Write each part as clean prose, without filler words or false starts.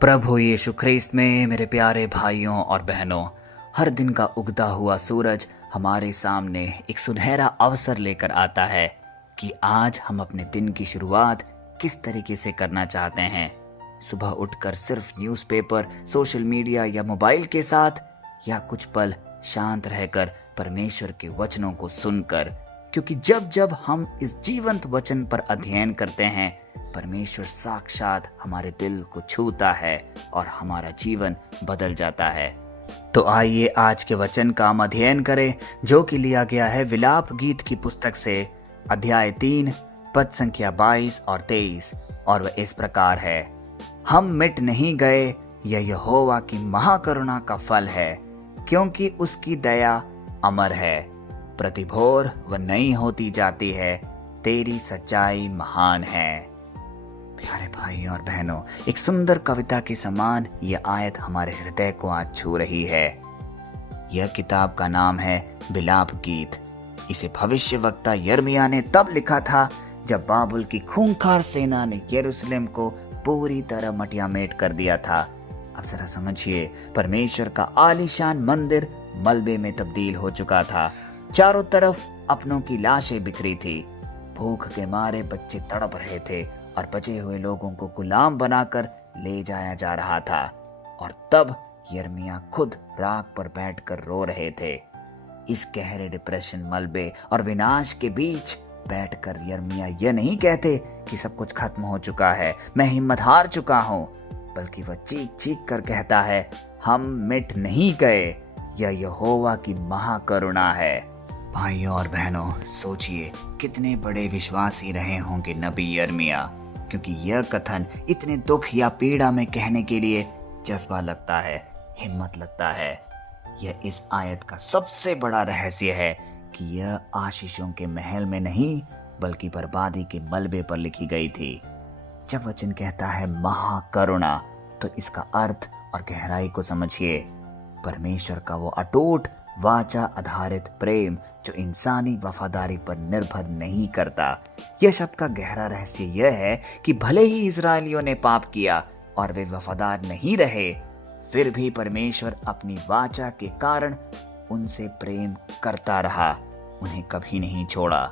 प्रभु यीशु ख्रीस्त में मेरे प्यारे भाइयों और बहनों, हर दिन का उगता हुआ सूरज हमारे सामने एक सुनहरा अवसर लेकर आता है कि आज हम अपने दिन की शुरुआत किस तरीके से करना चाहते हैं। सुबह उठकर सिर्फ न्यूज़पेपर, सोशल मीडिया या मोबाइल के साथ, या कुछ पल शांत रहकर परमेश्वर के वचनों को सुनकर, क्योंकि जब जब हम इस जीवंत वचन पर अध्ययन करते हैं, परमेश्वर साक्षात हमारे दिल को छूता है और हमारा जीवन बदल जाता है। तो आइए आज के वचन का हम अध्ययन करें, जो कि लिया गया है विलाप गीत की पुस्तक से, अध्याय 3 पद संख्या 22 और 23, और वह इस प्रकार है। हम मिट नहीं गए, यह यहोवा की महाकरुणा का फल है, क्योंकि उसकी दया अमर है। प्रतिभोर वह नई होती जाती है, तेरी सच्चाई महान है। प्यारे भाई और बहनों, एक सुंदर कविता के समान यह आयत हमारे हृदय को आज छू रही है। यह किताब का नाम है विलाप गीत। इसे भविष्यवक्ता यिर्मयाह ने तब लिखा था जब बाबुल की खूंखार सेना ने यरूशलेम को पूरी तरह मटियामेट कर दिया था। अब जरा समझिए, परमेश्वर का आलीशान मंदिर मलबे में तब्दील हो चुका था। चारों तरफ अपनों की लाशें बिखरी थी। भूख के मारे बच्चे तड़प रहे थे और बचे हुए लोगों को गुलाम बनाकर ले जाया जा रहा था। और तब यिर्मयाह खुद राख पर बैठकर रो रहे थे। इस गहरे डिप्रेशन, मलबे और विनाश के बीच बैठकर यिर्मयाह यह नहीं कहते कि सब कुछ खत्म हो चुका है, मैं हिम्मत हार चुका हूं, बल्कि वह चीख चीख कर कहता है, हम मिट नहीं गए, यह यहोवा की महाकरुणा है। भाइयों और बहनों, सोचिए कितने बड़े विश्वासी रहे होंगे नबी यिर्मयाह, क्योंकि यह कथन इतने दुख या पीड़ा में कहने के लिए जज्बा लगता है, हिम्मत लगता है। यह इस आयत का सबसे बड़ा रहस्य है कि यह आशीषों के महल में नहीं, बल्कि बर्बादी के मलबे पर लिखी गई थी। जब वचन कहता है महाकरुणा, तो इसका अर्थ और गहराई को समझिए। परमेश्वर का वो अटूट वाचा आधारित प्रेम जो इंसानी वफादारी पर निर्भर नहीं करता। यह शब्द का गहरा रहस्य यह है कि भले ही इजरायलियों ने पाप किया और वे वफादार नहीं रहे, फिर भी परमेश्वर अपनी वाचा के कारण उनसे प्रेम करता रहा, उन्हें कभी नहीं छोड़ा।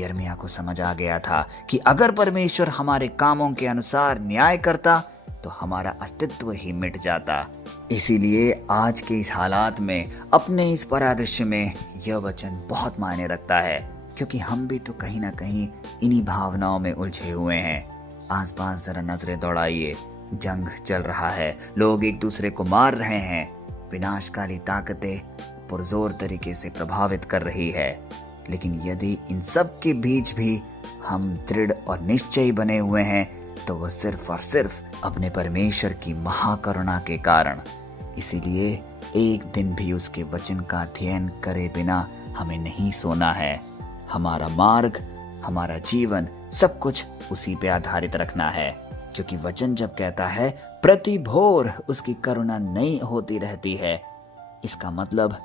यिर्मयाह को समझ आ गया था कि अगर परमेश्वर हमारे कामों के अनुसार न्याय करता तो हमारा अस्तित्व ही मिट जाता। इसीलिए आज के इस हालात में, अपने इस परिदृश्य में यह वचन बहुत मायने रखता है, क्योंकि हम भी तो कहीं ना कहीं इन्हीं भावनाओं में उलझे हुए हैं। आसपास जरा नजरें दौड़ाइए, जंग चल रहा है, लोग एक दूसरे को मार रहे हैं, विनाशकारी ताकतें पुरजोर तरीके से प्रभावित कर रही है। लेकिन यदि इन सब के बीच भी हम दृढ़ और निश्चयी बने हुए हैं, तो वह सिर्फ और सिर्फ अपने परमेश्वर की महाकरुणा के कारण। इसीलिए एक दिन भी उसके वचन का अध्ययन करे बिना हमें नहीं सोना है। हमारा मार्ग, हमारा जीवन, सब कुछ उसी पे आधारित रखना है, क्योंकि वचन जब कहता है प्रति भोर उसकी करुणा नई होती रहती है, इसका मतलब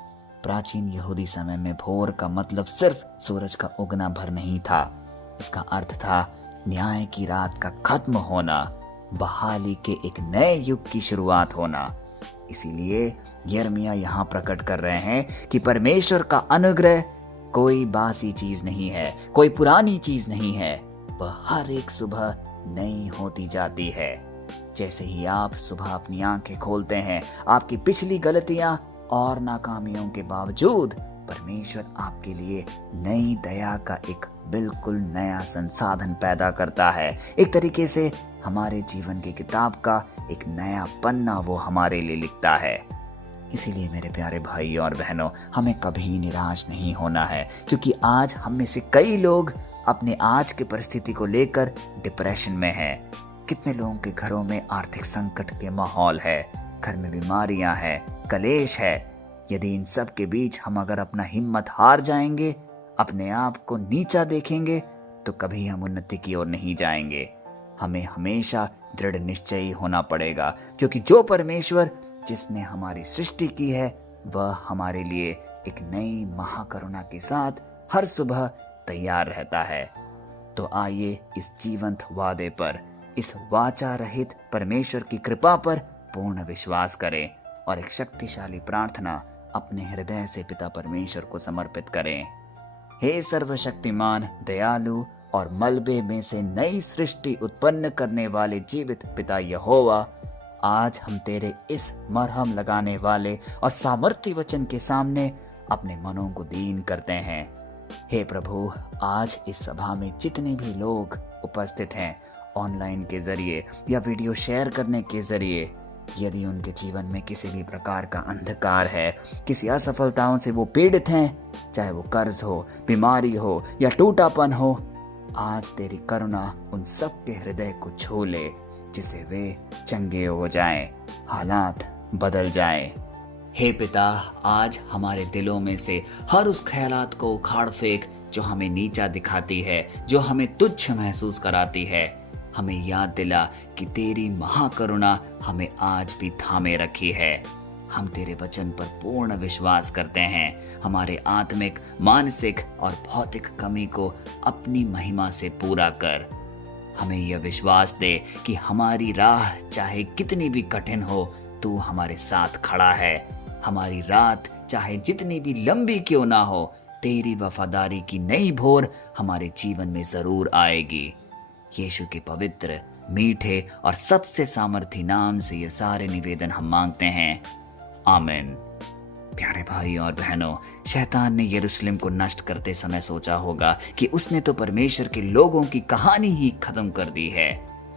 प्राचीन यहूदी समय में भोर का मतलब सिर्फ सूरज का उगना भर नहीं था। इसका अर्थ था न्याय की रात का खत्म होना, बहाली के एक नए युग की शुरुआत होना। इसीलिए यिर्मयाह यहाँ प्रकट कर रहे हैं कि परमेश्वर का अनुग्रह कोई बासी चीज नहीं है, कोई पुरानी चीज नहीं है, वह हर एक सुबह नई होती जाती है। जैसे ही आप सुबह अपनी आंखें खोलते हैं, आपकी पिछली गलतियां और नाकामियों के बावजूद परमेश्वर आपके लिए नई दया का एक बिल्कुल नया संसाधन पैदा करता है। एक तरीके से हमारे जीवन की किताब का एक नया पन्ना वो हमारे लिए लिखता है। इसीलिए मेरे प्यारे भाई और बहनों, हमें कभी निराश नहीं होना है, क्योंकि आज हम में से कई लोग अपने आज की परिस्थिति को लेकर डिप्रेशन में हैं। कितने लोगों के घरों में आर्थिक संकट के माहौल है, घर में बीमारियां हैं, कलेश है। यदि इन सब के बीच हम अगर अपना हिम्मत हार जाएंगे, अपने आप को नीचा देखेंगे, तो कभी हम उन्नति की ओर नहीं जाएंगे। हमें हमेशा दृढ़ निश्चयी होना पड़ेगा, क्योंकि जो परमेश्वर जिसने हमारी सृष्टि की है, वह हमारे लिए एक नई महाकरुणा के साथ हर सुबह तैयार रहता है। तो आइए इस जीवंत वादे पर, इस वाचा रहित परमेश्वर की कृपा पर पूर्ण विश्वास करें और एक शक्तिशाली प्रार्थना अपने हृदय से पिता परमेश्वर को समर्पित करें। हे सर्वशक्तिमान, दयालु और मलबे में से नई सृष्टि उत्पन्न करने वाले जीवित पिता यहोवा, आज हम तेरे इस मरहम लगाने वाले और सामर्थ्य वचन के सामने अपने मनों को दीन करते हैं। हे प्रभु, आज इस सभा में जितने भी लोग उपस्थित हैं, ऑनलाइन के जरिए या वीडियो शेयर करने के जरिए, यदि उनके जीवन में किसी भी प्रकार का अंधकार है, किसी असफलताओं से वो पीड़ित हैं, चाहे वो कर्ज हो, बीमारी हो या टूटापन हो, आज तेरी करुणा उन सब के हृदय को छू ले, जिससे वे चंगे हो जाएं, हालात बदल जाएं। हे पिता, आज हमारे दिलों में से हर उस ख्यालात को उखाड़ फेंक जो हमें नीचा दिखाती है, जो हमें तुच्छ महसूस कराती है। हमें याद दिला कि तेरी महाकरुणा हमें आज भी थामे रखी है। हम तेरे वचन पर पूर्ण विश्वास करते हैं। हमारे आत्मिक, मानसिक और भौतिक कमी को अपनी महिमा से पूरा कर। हमें यह विश्वास दे कि हमारी राह चाहे कितनी भी कठिन हो, तू हमारे साथ खड़ा है। हमारी रात चाहे जितनी भी लंबी क्यों ना हो, तेरी वफादारी की नई भोर हमारे जीवन में जरूर आएगी। यीशु के पवित्र, मीठे और सबसे सामर्थी नाम से ये सारे निवेदन हम मांगते हैं, आमीन। प्यारे भाइयों और बहनों, शैतान ने यरूशलेम को नष्ट करते समय सोचा होगा कि उसने तो परमेश्वर के लोगों की कहानी ही खत्म कर दी है,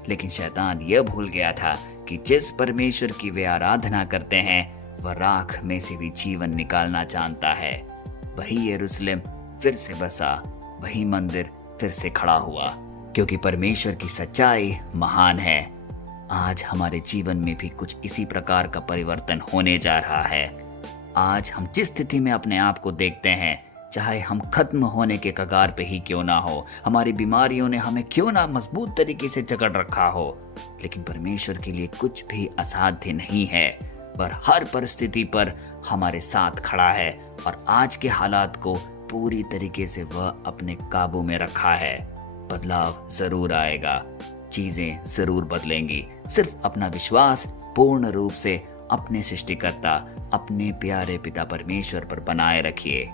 लेकिन शैतान यह भूल गया था कि जिस परमेश्वर की वे आराधना करते हैं, वह राख में से भी जीवन निकालना जानता है। वही यरूशलेम फिर से बसा, वही मंदिर फिर से खड़ा हुआ, क्योंकि परमेश्वर की सच्चाई महान है। आज हमारे जीवन में भी कुछ इसी प्रकार का परिवर्तन होने जा रहा है। आज हम जिस स्थिति में अपने आप को देखते हैं, चाहे हम खत्म होने के कगार पे ही क्यों ना हो, हमारी बीमारियों ने हमें क्यों ना मजबूत तरीके से जकड़ रखा हो, लेकिन परमेश्वर के लिए कुछ भी असाध्य नहीं है। वह हर परिस्थिति पर हमारे साथ खड़ा है और आज के हालात को पूरी तरीके से वह अपने काबू में रखा है। बदलाव जरूर आएगा, चीजें जरूर बदलेंगी। सिर्फ अपना विश्वास पूर्ण रूप से अपने सृष्टिकर्ता, अपने प्यारे पिता परमेश्वर पर बनाए रखिए।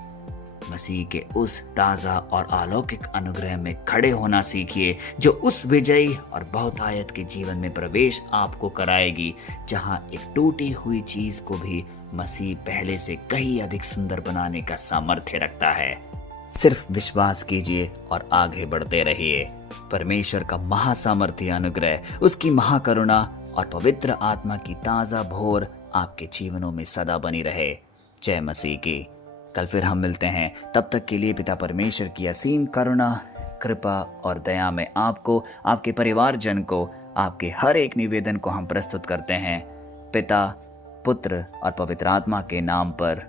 मसीह के उस ताजा और अलौकिक अनुग्रह में खड़े होना सीखिए, जो उस विजयी और बहुतायत के जीवन में प्रवेश आपको कराएगी, जहां एक टूटी हुई चीज को भी मसीह पहले से कहीं अधिक सुंदर बनाने का सामर्थ्य रखता है। सिर्फ विश्वास कीजिए और आगे बढ़ते रहिए। परमेश्वर का महासामर्थ्य अनुग्रह, उसकी महाकरुणा और पवित्र आत्मा की ताजा भोर आपके जीवनों में सदा बनी रहे। जय मसीह की। कल फिर हम मिलते हैं। तब तक के लिए पिता परमेश्वर की असीम करुणा, कृपा और दया में आपको, आपके परिवारजन को, आपके हर एक निवेदन को हम प्रस्तुत करते हैं, पिता, पुत्र और पवित्र आत्मा के नाम पर,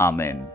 आमीन।